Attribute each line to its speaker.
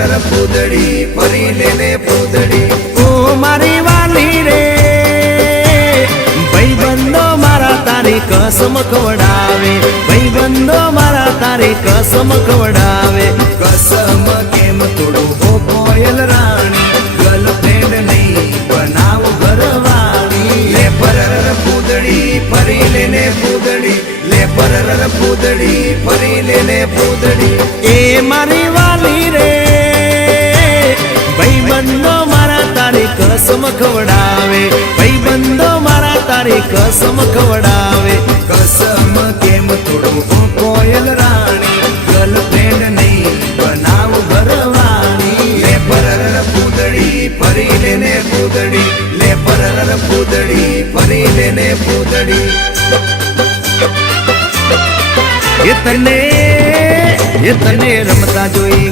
Speaker 1: પરર પૂદડી ફરી લેને પૂદડી
Speaker 2: ઓ મારી વાલી રે ભાઈબંધો મારા તારી કસમ ખવડાવે ભાઈબંધો મારા તારી કસમ ખવડાવે.
Speaker 1: કસમ કેમ તોડું હો કોયલ રાણી? ગર્લફ્રેન્ડ નહીં બનાવ ઘરવાળી. લે પરર પૂદડી ફરી લેને પૂદડી લે પરર પૂદડી ફરી લેને પૂદડી
Speaker 2: એ મારી કસમ ખવડાવે ભાઈબંધો, મારા તારી કસમ ખવડાવે
Speaker 1: કસમ કેમ તોડું કોયલ રાણી. ગર્લફ્રેન્ડ નહીં, બનાવ ભરવાની. લે પરર પૂદડી, ફરી લેને પૂદડી. લે પરર પૂદડી, ફરી લેને પૂદડી.
Speaker 2: એ તને એ તને રમતા જોઈ